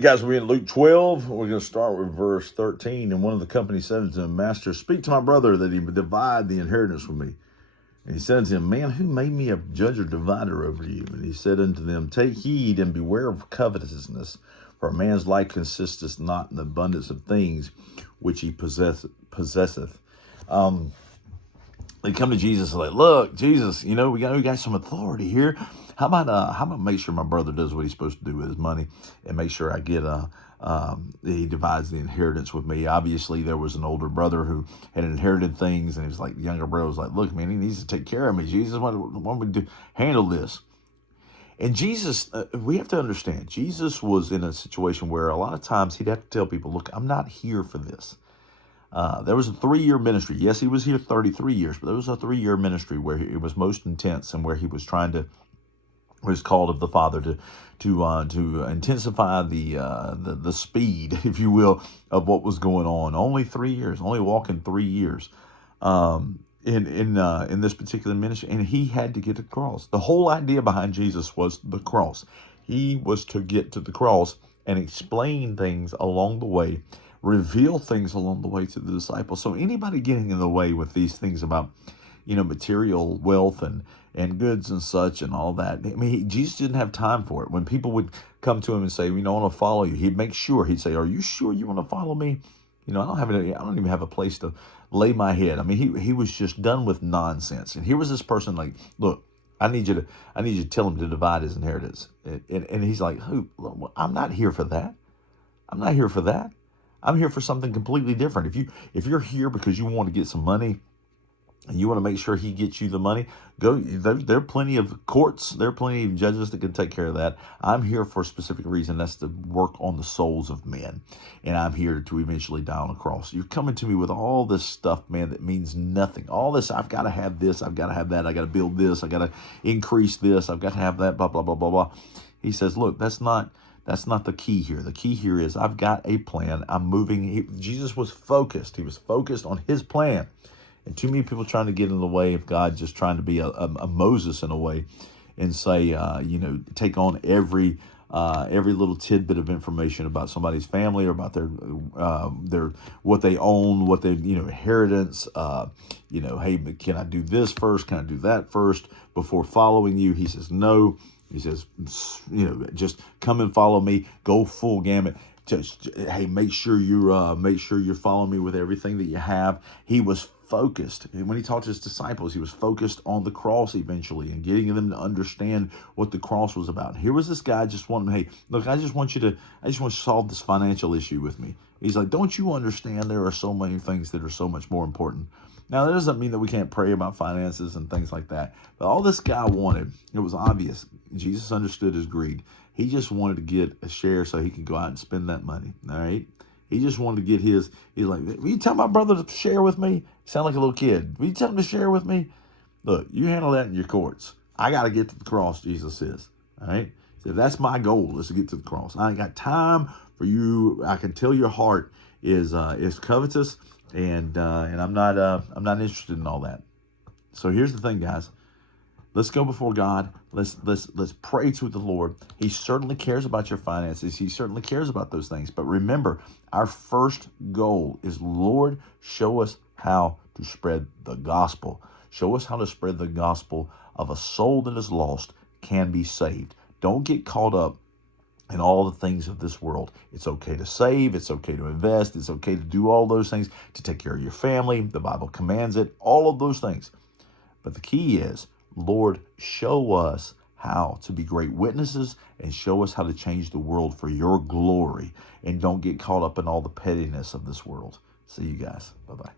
Hey guys, we're in Luke 12. We're going to start with verse 13. And one of the company said unto him, Master, speak to my brother that he would divide the inheritance with me. And he said unto him, Man, who made me a judge or divider over you? And he said unto them, Take heed and beware of covetousness, for a man's life consisteth not in the abundance of things which he possesseth. They come to Jesus and like, look, Jesus, we got some authority here. How about make sure my brother does what he's supposed to do with his money, and make sure I get he divides the inheritance with me. Obviously, there was an older brother who had inherited things, and he was like, the younger brother was like, look, man, he needs to take care of me. Jesus, what we do? Handle this. And Jesus, we have to understand, Jesus was in a situation where a lot of times he'd have to tell people, look, I'm not here for this. There was a 3-year ministry. Yes, he was here 33 years, but there was a 3-year ministry where it was most intense, and where he was trying to, was called of the Father to intensify the speed, if you will, of what was going on. Only 3 years, only walking 3 years, in this particular ministry, and he had to get to the cross. The whole idea behind Jesus was the cross. He was to get to the cross and explain things along the way, reveal things along the way to the disciples. So anybody getting in the way with these things about, material wealth and goods and such and all that, Jesus didn't have time for it. When people would come to him and say, I want to follow you, he'd make sure, he'd say, are you sure you want to follow me? I don't even have a place to lay my head. He was just done with nonsense. And here was this person like, look, I need you to tell him to divide his inheritance. And he's like, I'm not here for that. I'm not here for that. I'm here for something completely different. If you're here because you want to get some money and you want to make sure he gets you the money, go. There are plenty of courts. There are plenty of judges that can take care of that. I'm here for a specific reason. That's to work on the souls of men. And I'm here to eventually die on a cross. You're coming to me with all this stuff, man, that means nothing. All this, I've got to have this. I've got to have that. I got to build this. I got to increase this. I've got to have that, blah, blah, blah, blah, blah. He says, look, that's not the key here. The key here is I've got a plan. I'm moving. Jesus was focused. He was focused on his plan. And too many people trying to get in the way of God, just trying to be a Moses in a way, and say, take on every little tidbit of information about somebody's family, or about their what they own, what their inheritance. Hey, can I do this first? Can I do that first before following you? He says no. He says, just come and follow me. Go full gamut. Hey, make sure you're following me with everything that you have. He was focused. And when he talked to his disciples, he was focused on the cross eventually, and getting them to understand what the cross was about. And here was this guy just wanting, hey, look, I just want you to solve this financial issue with me. He's like, don't you understand there are so many things that are so much more important? Now, that doesn't mean that we can't pray about finances and things like that. But all this guy wanted, it was obvious. Jesus understood his greed. He just wanted to get a share so he could go out and spend that money. All right? He just wanted to get his. He's like, will you tell my brother to share with me? You sound like a little kid. Will you tell him to share with me? Look, you handle that in your courts. I got to get to the cross, Jesus says. All right? So that's my goal, is to get to the cross. I ain't got time for you. I can tell your heart is covetous. And I'm not interested in all that. So here's the thing, guys. Let's go before God. Let's pray to the Lord. He certainly cares about your finances. He certainly cares about those things. But remember, our first goal is, Lord, show us how to spread the gospel. Show us how to spread the gospel of a soul that is lost can be saved. Don't get caught up and all the things of this world. It's okay to save. It's okay to invest. It's okay to do all those things, to take care of your family. The Bible commands it, all of those things. But the key is, Lord, show us how to be great witnesses, and show us how to change the world for your glory. And don't get caught up in all the pettiness of this world. See you guys. Bye-bye.